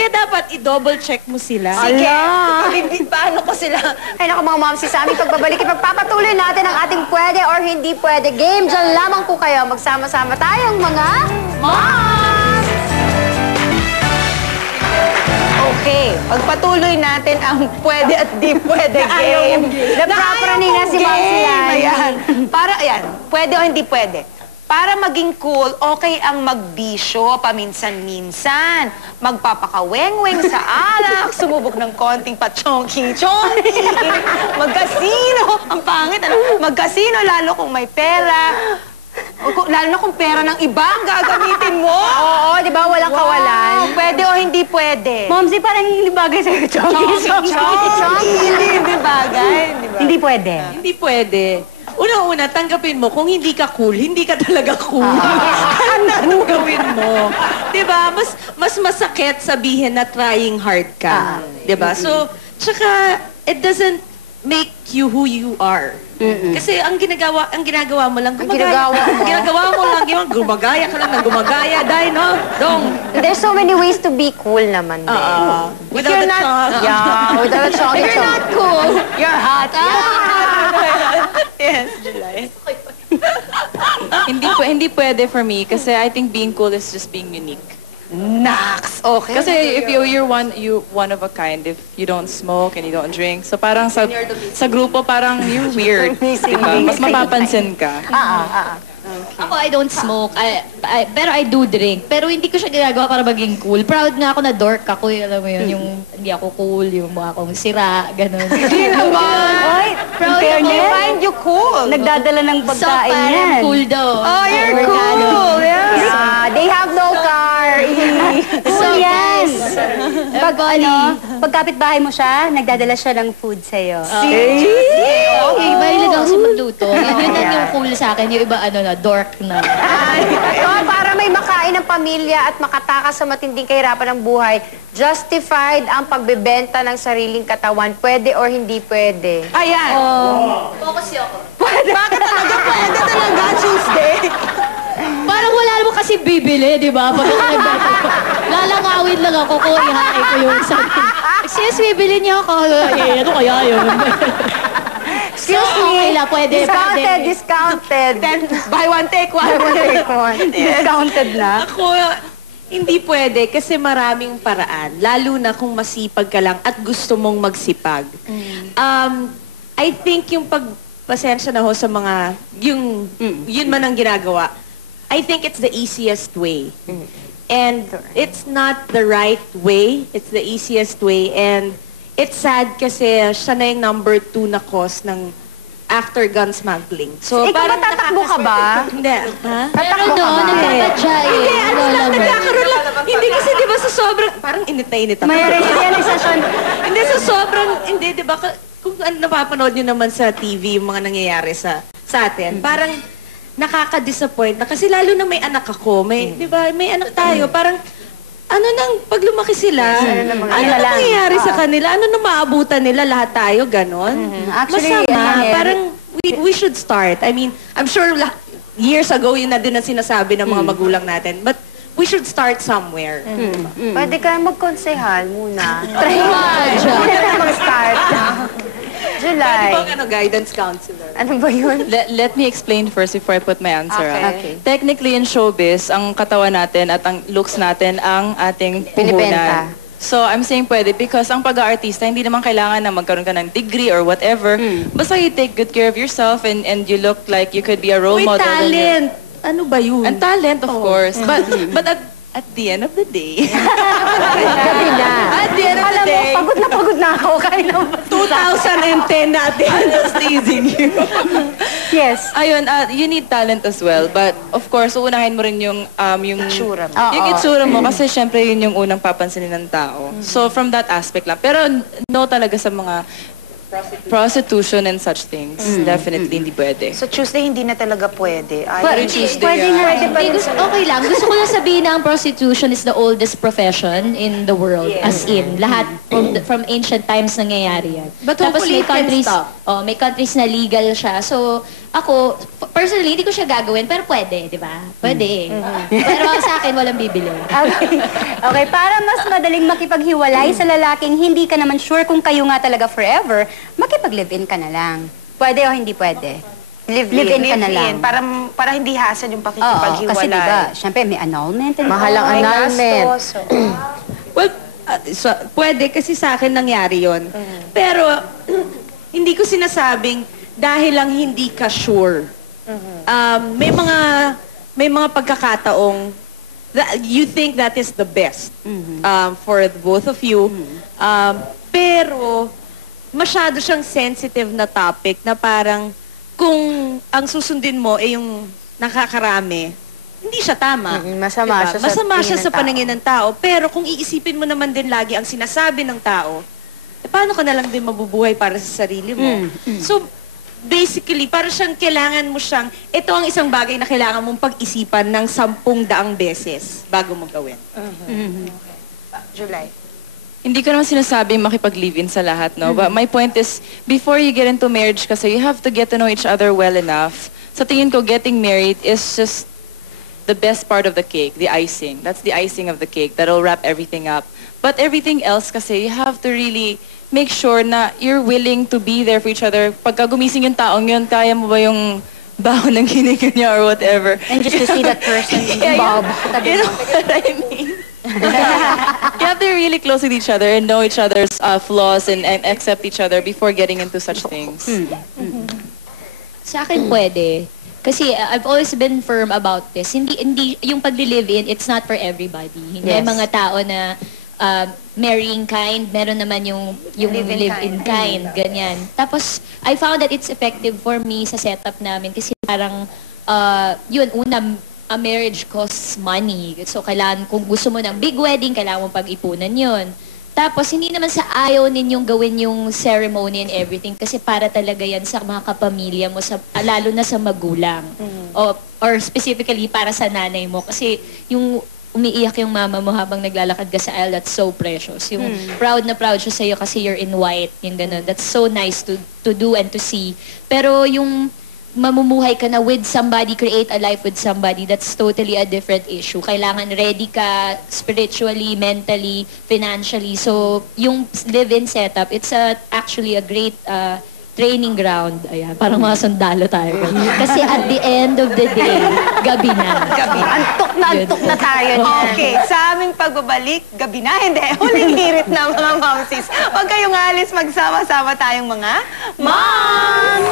Kaya dapat i-double check mo sila. Sige. Paano ko sila? Ay, naku mga ma'am, sa aming pagbabalik, ipagpapatuloy natin ang ating pwede or hindi pwede game. Diyan lamang po kayo. Magsama-sama tayong mga moms! Okay, pagpatuloy natin ang pwede at di pwede game. Naprapraning na si Ma'am Silan. Ayan. Para, ayan, pwede o hindi pwede. Para maging cool, okay ang magbisyo paminsan-minsan. Magpapakaweng-weng sa alak, sumubok ng konting pa-chonky-chonky. Magkasino, ang pangit, ano? Magkasino, lalo kung may pera. Lalo na kung pera ng iba ang gagamitin mo. Oo, di ba? Walang kawalan. Pwede o hindi pwede? Momsi, parang hindi bagay sa'yo, Chonky. Hindi bagay. Hindi pwede. Hindi pwede. Una-una, tanggapin mo, kung hindi ka cool, hindi ka talaga cool. Ano gawin mo? Diba? Mas masakit sabihin na trying hard ka. Diba? So, tsaka, it doesn't make you who you are. Kasi ang ginagawa mo lang, ginagawa mo lang yun, gumagaya ka lang ng gumagaya, dahil no, dong. There's so many ways to be cool naman din. Without a chonk. Yeah, without a chonky. If you're not cool, You're hot. yes, July. Hindi pwede for me kasi I think being cool is just being unique. Nax! Okay. Kasi if you're one of a kind, if you don't smoke and you don't drink, so parang sa grupo parang you're weird. Diba? Mas mapapansin ka. Ako, I don't smoke. Pero I do drink. Pero hindi ko siya ginagawa para maging cool. Proud nga ako na dork ako. Alam mo yun, yung hindi ako cool, yung mukha akong sira, gano'n. Hindi naman! Oy, Proud in ako. fairness, Find you cool. nagdadala ng So, pagkain parang yan. cool daw. Oh, you're cool! Yeah. They have no car. Cool yan. Pag Everybody. bahay mo siya, nagdadala siya ng food sa'yo. Okay, mahilig ako sa magluto. Yun lang yung cool sa akin. Yung iba, dork na. So, para may makain ng pamilya at makatakas sa matinding kahirapan ng buhay, justified ang pagbebenta ng sariling katawan. Pwede or hindi pwede? Ayan. Focus ako. Bakit talaga pwede talaga, Tuesday? Parang wala naman kasi bibili, di ba? Pag ako nagbata, lalangawin lang ako kung ihahay ko yung sarili. Excuse me, bilhin niyo ako. Ano kaya yun? Excuse me. Okay lang, pwede. Discounted. Then, buy one, take one. Discounted na. Ako, hindi pwede kasi maraming paraan. Lalo na kung masipag ka lang at gusto mong magsipag. I think yung pagpasensya na ho sa mga, yun man ang ginagawa, I think it's the easiest way. And it's not the right way. It's the easiest way. And it's sad kasi siya na yung number 2 na cause ng after gun smuggling. So, Ikaw ba tatakbo ka ba? Hindi. Ha? Meron doon, nagpapadya eh. Hindi, ano lang, nagkakaroon lang. Hindi kasi, di ba, sa sobrang, parang init na init ako. May realization. Hindi, sa sobrang, hindi, di ba, kung napapanood nyo naman sa TV, yung mga nangyayari sa atin, parang nakaka-disappoint na. Kasi lalo na may anak ako, di ba, may anak tayo, parang, ano nang, pag lumaki sila, ano nang nangyayari sa kanila? Ano nang maabutan nila? Lahat tayo, ganon? Actually, Masama. Parang, we should start. I mean, I'm sure years ago, yun na din ang sinasabi ng mga magulang natin. But, we should start somewhere. Pwede ka magkonsehal muna. Try mo. Muna ka mag-start. Pwede July. bang guidance counselor? Ano ba yun? Let me explain first before I put my answer out. Okay. Technically in showbiz, ang katawan natin at ang looks natin ang ating Binibenta. puhunan. So I'm saying pwede because ang pag-aartista, hindi naman kailangan na magkaroon ka ng degree or whatever. Basta you take good care of yourself and you look like you could be a role May model. talent. Ano ba yun? And talent, of course. But at the end of the day, Gabi na. At the end of the day, Pagod na ako. Kaya naman. 2010 natin. I'm just teasing you. Yes. ayun, you need talent as well. But of course, uunahin mo rin yung Itsura mo. Yung itsura mo kasi syempre yun yung unang papansinin ng tao. So from that aspect lang. Pero no talaga sa mga prostitution and such things. Definitely hindi pwede. So Tuesday hindi na talaga pwede. Pero Tuesday, Pwede nga. Okay lang. Gusto ko lang sabihin na ang prostitution is the oldest profession in the world. As in, lahat from ancient times nangyayari yan. But Tapos hopefully may it can countries, stop. may countries na legal siya. So, ako, personally, hindi ko siya gagawin, pero pwede, di ba? Pwede. Pero sa akin, walang bibili. Okay. Okay, para mas madaling makipaghiwalay sa lalaking hindi ka naman sure kung kayo nga talaga forever, makipag-live-in ka na lang. Pwede o hindi pwede? Live-in ka na lang. Para hindi hassle yung Oo, pakikipaghiwalay. kasi diba, syempre may annulment. And Mahal ang all. annulment. Well, pwede kasi sa akin nangyari yon. Pero, hindi ko sinasabing dahil lang hindi ka sure. May mga pagkakataong you think that is the best for the both of you. Pero, masyado siyang sensitive na topic na parang kung ang susundin mo ay yung nakakarami, hindi siya tama. Masama siya sa Masama siya tingin sa ng tao. paningin ng tao. Pero kung iisipin mo naman din lagi ang sinasabi ng tao, paano ka na lang din mabubuhay para sa sarili mo? So, basically, para siyang kailangan mo siyang, ito ang isang bagay na kailangan mong pag-isipan ng 10,000 beses bago mo gawin. July. Hindi ko naman sinasabing makipag-live-in sa lahat, no? But my point is, before you get into marriage kasi, you have to get to know each other well enough. Sa tingin ko, getting married is just the best part of the cake, the icing. That's the icing of the cake that'll wrap everything up. But everything else kasi, you have to really make sure na you're willing to be there for each other. Pagka gumising yung taong yun, kaya mo ba yung baho ng kinig niya or whatever? And just to see that person, Bob. You know what I mean? You have to be really close with each other and know each other's flaws and accept each other before getting into such things. Sa akin, pwede. Kasi I've always been firm about this. Hindi yung pagli-live-in, it's not for everybody. Hindi Yes. mga tao na marrying kind, meron naman yung live-in kind, ganyan. Tapos, I found that it's effective for me sa setup namin kasi parang, yun, a marriage costs money. So, kailangan, kung gusto mo ng big wedding, kailangan mo pag-ipunan yun. Tapos, hindi naman sa ayaw ninyong gawin yung ceremony and everything kasi para talaga yan sa mga kapamilya mo, lalo na sa magulang. Or specifically para sa nanay mo. Kasi yung umiiyak yung mama mo habang naglalakad ka sa aisle, that's so precious. Yung proud na proud siya sa'yo kasi you're in white. Yung ganun. That's so nice to do and to see. Pero yung mamumuhay ka na with somebody, create a life with somebody, that's totally a different issue. Kailangan ready ka spiritually, mentally, financially. So, yung live-in setup, it's actually a great training ground. Ayan, parang mga sundalo tayo. Kasi at the end of the day, gabi na. Antok na tayo niyan. Okay, sa aming pagbabalik, gabi na, hindi. Huling hirit na mga momsies. Huwag kayong alis, magsama-sama tayong mga moms!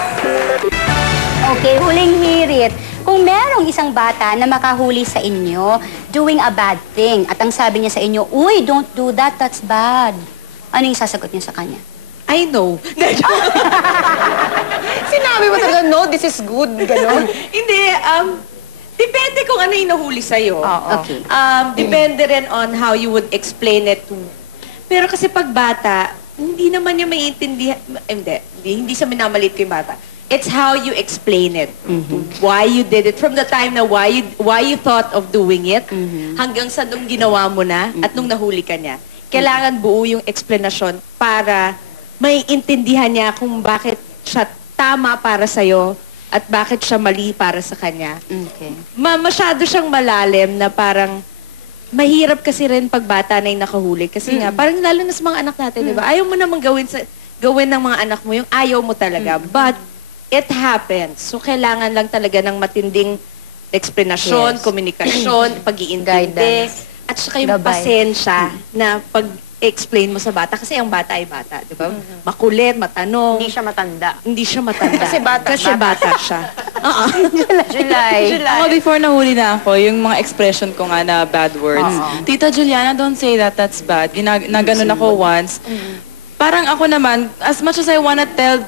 Okay, huling hirit. Kung merong isang bata na makahuli sa inyo doing a bad thing at ang sabi niya sa inyo, uy, don't do that, that's bad. Ano yung sasagot niya sa kanya? I know. Sinabi mo talaga, no, this is good, gano'n. Hindi, depende kung ano yung nahuli sa'yo. Okay. Depende rin on how you would explain it to. Pero kasi pag bata, hindi naman niya maiintindihan. Hindi sa minamalit ko yung bata. It's how you explain it. Why you did it. From the time na why you thought of doing it, hanggang sa nung ginawa mo na at nung nahuli ka niya. Kailangan buo yung explanation para may intindihan niya kung bakit siya tama para sa'yo at bakit siya mali para sa kanya. Okay. Masyado siyang malalim na parang mahirap kasi rin pag bata na yung nakahuli. Kasi nga, parang lalo na sa mga anak natin, di ba? Ayaw mo namang gawin ng mga anak mo yung ayaw mo talaga. But, it happens. So, kailangan lang talaga ng matinding explanasyon, Yes. komunikasyon, pag-iintindi, Guidance. at saka yung Gabay. pasensya na pag-explain mo sa bata. Kasi ang bata ay bata, di ba? Makulit, matanong. Hindi siya matanda. Hindi siya matanda. Kasi bata. Kasi bata siya. July. Ako, before nahuli na ako, yung mga expression ko nga na bad words. Tita Juliana, don't say that, that's bad. Naganon ako once. Parang ako naman, as much as I wanna tell